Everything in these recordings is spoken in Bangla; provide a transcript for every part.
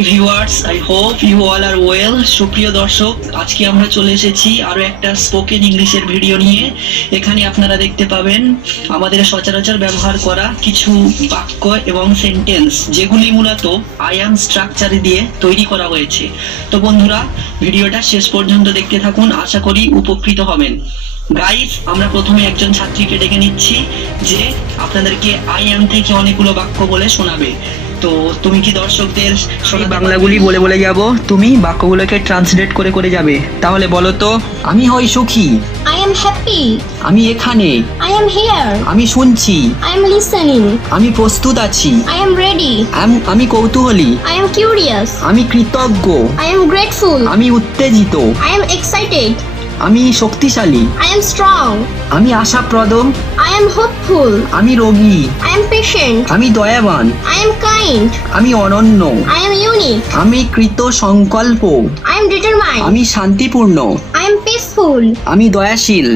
Viewers, I hope you all are well. সুপ্রিয় দর্শক, আজকে আমরা চলে এসেছি আরো একটা স্পোকেন ইংলিশের ভিডিও নিয়ে। এখানে আপনারা দেখতে পাবেন আমাদের সচরাচর ব্যবহার করা কিছু বাক্য এবং সেন্টেন্স, যেগুলি মূলত আই অ্যাম স্ট্রাকচার দিয়ে তৈরি করা হয়েছে। তো বন্ধুরা, ভিডিওটা শেষ পর্যন্ত দেখতে থাকুন, আশা করি উপকৃত হবেন। গাইস, আমরা প্রথমে একজন ছাত্রীকে ডেকে নিচ্ছি যে আপনাদেরকে আই অ্যাম থেকে অনেকগুলো বাক্য বলে শোনাবে। তো তুমি কি দর্শকদের সবাই বাংলাগুলি বলে বলে যাব, তুমি বাক্যগুলোকে ট্রান্সলেট করে করে যাবে। তাহলে বলো তো, আমি হই সুখী, I am happy. আমি এখানে, I am here. আমি শুনছি, I am listening. আমি প্রস্তুত আছি, I am ready. আমি কৌতূহলী, I am curious. আমি কৃতজ্ঞ, I am grateful. আমি উত্তেজিত, I am excited. আমি শক্তিশালী, I am strong. আমি আশাপ্রদ, I am hopeful. আমি রোগী, I am patient. আমি দয়াবান, I am kind. আমি অনন্য, I am unique. আমি কৃত সংকল্প, I am determined. আমি শান্তিপূর্ণ, I am peaceful. আমি দয়াশীল,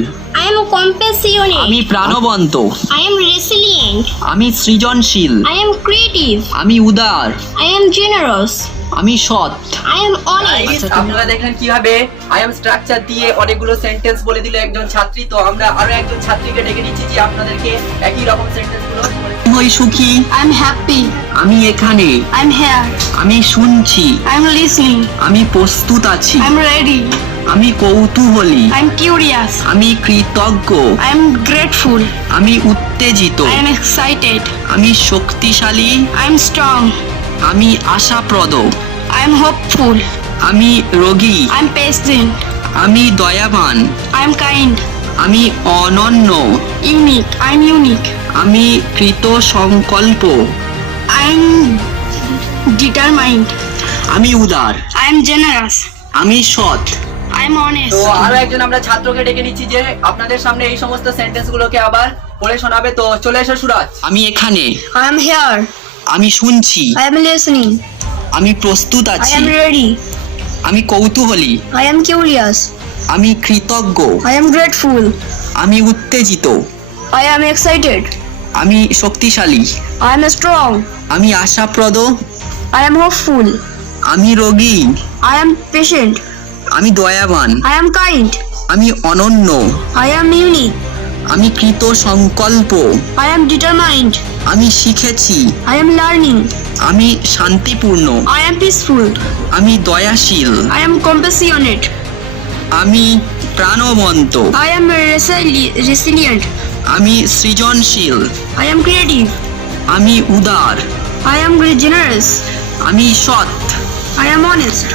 I am compassionate. আমি প্রাণবন্ত, I am resilient. আমি সৃজনশীল, I am creative. আমি উদার, I am generous. আমি সৎ। I am honest. আপনারা দেখলেন কিভাবে আই এম স্ট্রাকচার দিয়ে অনেকগুলো সেন্টেন্স বলে দিল একজন ছাত্রী। তো আমরা আরো একজন ছাত্রীকে ডেকে নিচ্ছি যে আপনাদেরকে একই রকম সেন্টেন্স গুলো আমি হই সুখী, I am happy. আমি এখানে, I am here. আমি শুনছি, I am listening. আমি প্রস্তুত আছি, I am ready. আমি কৌতূহলী, I am curious. আমি কৃতজ্ঞ, I am grateful. আমি উত্তেজিত, I am excited. আমি শক্তিশালী, I am strong. আমি আশাপ্রদ, I am hopeful. আমি রোগী, I am patient. আমি দয়াবান, I am kind. আমি অনন্য, Unique. I am unique. আমি কৃত সংকল্প, I am determined. আমি উদার, I am generous. আমি সৎ। I am honest. তো আরো একজন আমরা ছাত্রকে ডেকে নিচ্ছি যে আপনাদের সামনে এই সমস্ত সেন্টেন্স গুলোকে আবার পড়ে শোনাবে। তো চলে এসো সুরাজ। আমি এখানে, I am here. আমি শুনছি, I am listening. আমি প্রস্তুত I আছি, am ready. আমি কৌতূহলী, I am curious. আমি কৃতজ্ঞ, I am grateful. আমি উত্তেজিত, I am excited. আমি শক্তিশালী, I am strong. আমি আশাপ্রদ, I am hopeful. আমি রোগী, I am patient. আমি দয়াবান, I am kind. আমি অনন্য, I am unique. আমি কৃত সংকল্প, I am determined. আমি শিখেছি, I am learning. আমি শান্তিপূর্ণ, I am peaceful. আমি দয়াশীল, I am compassionate. আমি প্রাণবন্ত, I am resilient. আমি সৃজনশীল, I am creative. আমি উদার, I am generous. আমি সৎ। I am honest.